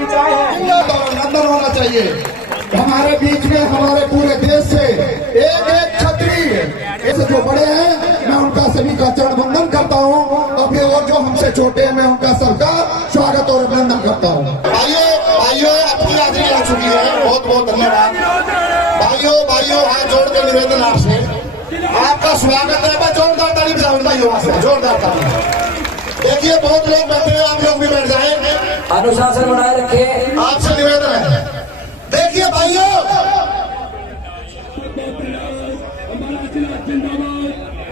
विचार है। अभिनंदन होना चाहिए। हमारे बीच में हमारे पूरे देश से एक एक क्षत्रिय ऐसे जो बड़े हैं, मैं उनका सभी का चरण वंदन करता हूँ। और फिर वो जो हमसे छोटे हैं, मैं उनका सबका स्वागत और अभिनंदन करता हूँ। भाइयों अपनी हाजिरी आ चुकी है, बहुत बहुत धन्यवाद। भाइयों हाथ जोड़ के निवेदन आपसे, आपका स्वागत है। मैं जोरदार ताली बजाऊं भाइयों से, जोरदार ताली। देखिए बहुत लोग बैठे हैं, आप लोग भी बैठ जाए, अनुशासन बनाए रखें। आपसे निवेदन है। देखिए भाइयों,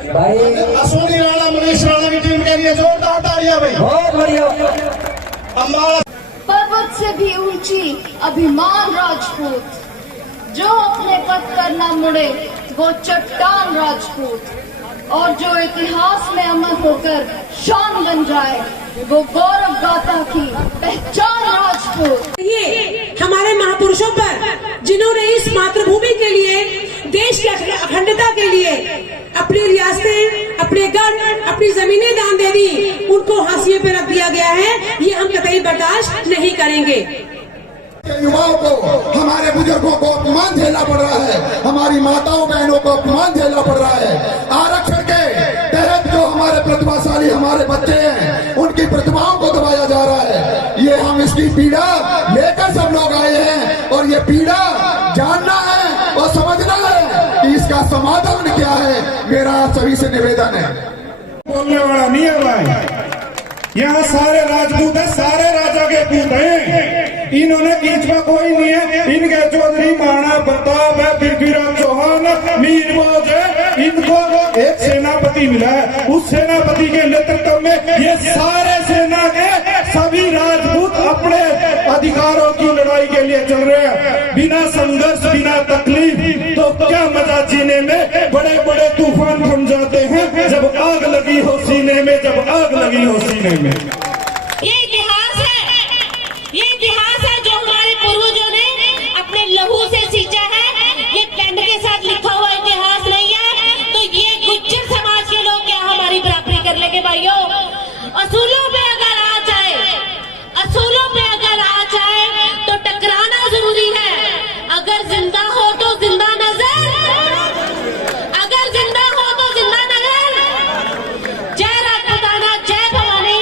भाई अश्विनी राणा, मनीष राणा की टीम के लिए जोरदार तालियां भाई। बहुत बढ़िया। अम्बाला पर्वत से भी ऊंची अभिमान राजपूत, जो अपने पद पर न मुड़े वो चट्टान राजपूत, और जो इतिहास में अमर होकर शान बन जाए वो गौरव गाथा की पहचान राजपूत। ये हमारे महापुरुषों पर जिन्होंने इस मातृभूमि के लिए, देश की अखंडता के लिए अपनी रियासतें, अपने गढ़, अपनी जमीनें दान दे दी, उनको हाशिए पे रख दिया गया है। ये हम कतई बर्दाश्त नहीं करेंगे। युवाओं को, हमारे बुजुर्गों को अपमान झेलना पड़ रहा है, हमारी माताओं बहनों को अपमान झेलना पड़ रहा है। आरक्षण के तहत जो हमारे प्रतिभाशाली हमारे बच्चे हैं, उनकी प्रतिभाओं को दबाया जा रहा है। ये हम इसकी पीड़ा लेकर सब लोग आए हैं, और ये पीड़ा जानना है और समझना है कि इसका समाधान क्या है। मेरा आप सभी से निवेदन है। बोलने वाला नहीं है भाई, यहाँ सारे राजपूत है, सारे राजा के पूत हैं। इन्होंने खींचवा कोई नहीं है। इनके चौधरी, महाराणा प्रताप है, पृथ्वीराज चौहान, मीर मौज है। इनको एक सेनापति मिला है, उस सेनापति के नेतृत्व में ये सारे सेना के सभी राजपूत अपने अधिकारों की लड़ाई के लिए चल रहे हैं, बिना संघर्ष, बिना तकलीफ। तो क्या मजा जीने में। बड़े बड़े तूफान थम जाते हैं जब आग लगी हो सीने में, जब आग लगी हो सीने में। ये इतिहास है जो हमारे पूर्वजों ने अपने लहू से सींचा है। ये पेन के साथ लिखा हुआ इतिहास नहीं है। तो ये गुज्जर समाज के लोग क्या हमारी बराबरी कर लेंगे भाइयों? असूलों पे अगर आ जाए तो टकराना जरूरी है। अगर जिंदा हो तो जिंदा नजर, अगर जिंदा हो तो जिंदा नजर। जय राजपूताना, जय भवानी।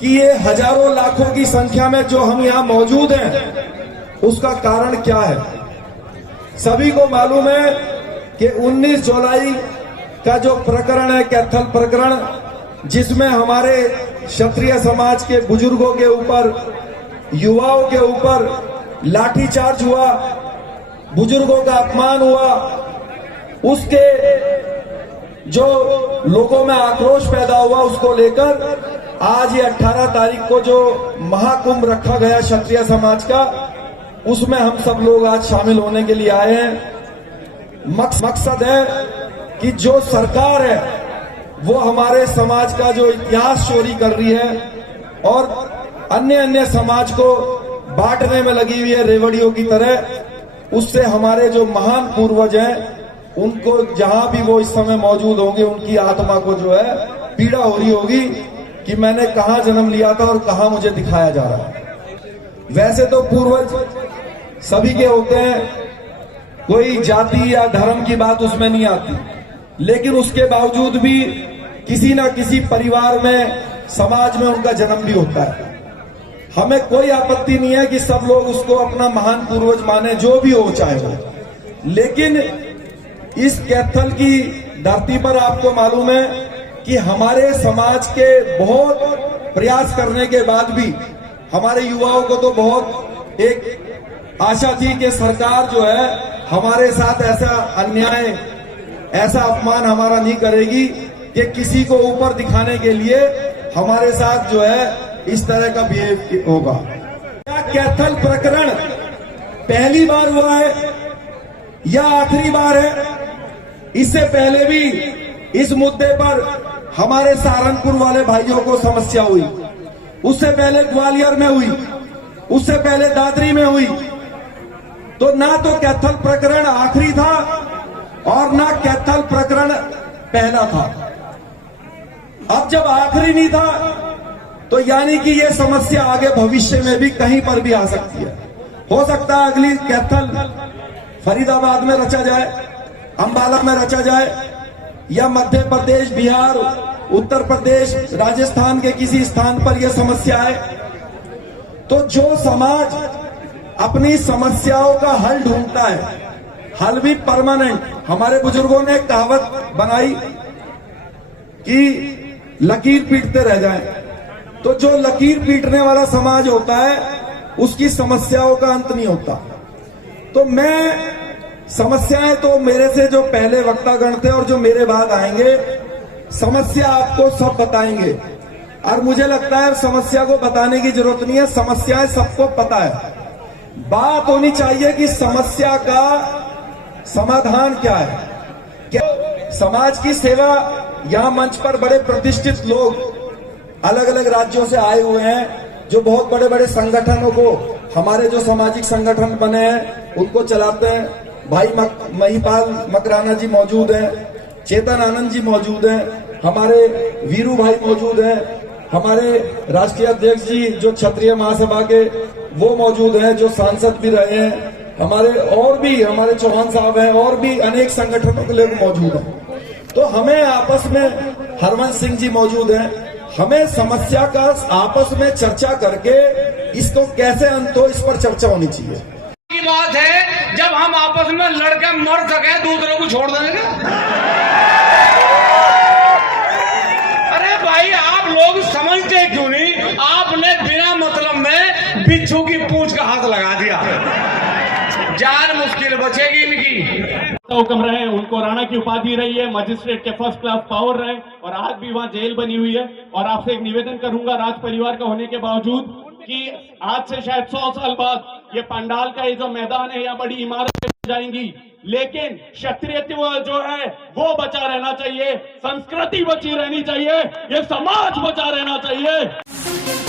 कि ये हजारों लाखों की संख्या में जो हम यहाँ मौजूद हैं, उसका कारण क्या है? सभी को मालूम है कि 19 जुलाई का जो प्रकरण है, कैथल प्रकरण, जिसमें हमारे क्षत्रिय समाज के बुजुर्गों के ऊपर, युवाओं के ऊपर लाठीचार्ज हुआ, बुजुर्गों का अपमान हुआ, उसके जो लोगों में आक्रोश पैदा हुआ, उसको लेकर आज ये 18 तारीख को जो महाकुंभ रखा गया क्षत्रिय समाज का, उसमें हम सब लोग आज शामिल होने के लिए आए हैं। मकसद है कि जो सरकार है वो हमारे समाज का जो इतिहास चोरी कर रही है और अन्य समाज को बांटने में लगी हुई है रेवड़ियों की तरह, उससे हमारे जो महान पूर्वज हैं उनको, जहां भी वो इस समय मौजूद होंगे, उनकी आत्मा को जो है पीड़ा हो रही होगी कि मैंने कहां जन्म लिया था और कहां मुझे दिखाया जा रहा है। वैसे तो पूर्वज सभी के होते हैं, कोई जाति या धर्म की बात उसमें नहीं आती, लेकिन उसके बावजूद भी किसी ना किसी परिवार में, समाज में उनका जन्म भी होता है। हमें कोई आपत्ति नहीं है कि सब लोग उसको अपना महान पूर्वज माने, जो भी हो चाहे वो। लेकिन इस कैथल की धरती पर आपको मालूम है कि हमारे समाज के बहुत प्रयास करने के बाद भी हमारे युवाओं को तो बहुत एक आशा थी कि सरकार जो है हमारे साथ ऐसा अन्याय, ऐसा अपमान हमारा नहीं करेगी कि किसी को ऊपर दिखाने के लिए हमारे साथ जो है इस तरह का बिहेव होगा। क्या कैथल प्रकरण पहली बार हुआ है या आखिरी बार है? इससे पहले भी इस मुद्दे पर हमारे सहारनपुर वाले भाइयों को समस्या हुई, उससे पहले ग्वालियर में हुई, उससे पहले दादरी में हुई। तो ना तो कैथल प्रकरण आखिरी था और ना कैथल प्रकरण पहला था। अब जब आखिरी नहीं था तो यानी कि ये समस्या आगे भविष्य में भी कहीं पर भी आ सकती है। हो सकता है अगली कैथल फरीदाबाद में रचा जाए, अंबाला में रचा जाए, या मध्य प्रदेश, बिहार, उत्तर प्रदेश, राजस्थान के किसी स्थान पर यह समस्या है। तो जो समाज अपनी समस्याओं का हल ढूंढता है, हल भी परमानेंट, हमारे बुजुर्गों ने एक कहावत बनाई कि लकीर पीटते रह जाएं, तो जो लकीर पीटने वाला समाज होता है उसकी समस्याओं का अंत नहीं होता। तो मैं समस्याएं तो मेरे से जो पहले वक्तागण थे और जो मेरे बाद आएंगे, समस्या आपको सब बताएंगे, और मुझे लगता है समस्या को बताने की जरूरत नहीं है, समस्याएं सबको पता है। बात होनी चाहिए कि समस्या का समाधान क्या है। क्या समाज की सेवा, यहां मंच पर बड़े प्रतिष्ठित लोग अलग अलग राज्यों से आए हुए हैं, जो बहुत बड़े बड़े संगठनों को, हमारे जो सामाजिक संगठन बने हैं उनको चलाते हैं। भाई महिपाल मकराना जी मौजूद हैं, चेतन आनंद जी मौजूद हैं, हमारे वीरू भाई मौजूद हैं, हमारे राष्ट्रीय अध्यक्ष जी जो क्षत्रिय महासभा के वो मौजूद हैं, जो सांसद भी रहे हैं, हमारे और भी हमारे चौहान साहब हैं, और भी अनेक संगठनों के लोग मौजूद हैं। तो हमें आपस में, हरवंश सिंह जी मौजूद हैं, हमें समस्या का आपस में चर्चा करके इसको कैसे अंत हो, इस पर चर्चा होनी चाहिए। की बात है जब हम आपस में लड़के मर सके दूसरों को छोड़ देंगे। अरे भाई आप लोग समझते क्यों नहीं? आपने बिना मतलब में बिच्छू की पूंछ का हाथ लगा दिया, जान मुश्किल बचेगी इनकी। हुक्म रहे, उनको राणा की उपाधि रही है, मजिस्ट्रेट के फर्स्ट क्लास पावर रहे, और आज भी वहां जेल बनी हुई है। और आपसे एक निवेदन करूंगा, राज परिवार का होने के बावजूद, कि आज से शायद 100 साल बाद ये पंडाल का ये जो मैदान है या बड़ी इमारतें जाएंगी, लेकिन क्षत्रियत्व जो है वो बचा रहना चाहिए, संस्कृति बची रहनी चाहिए, ये समाज बचा रहना चाहिए।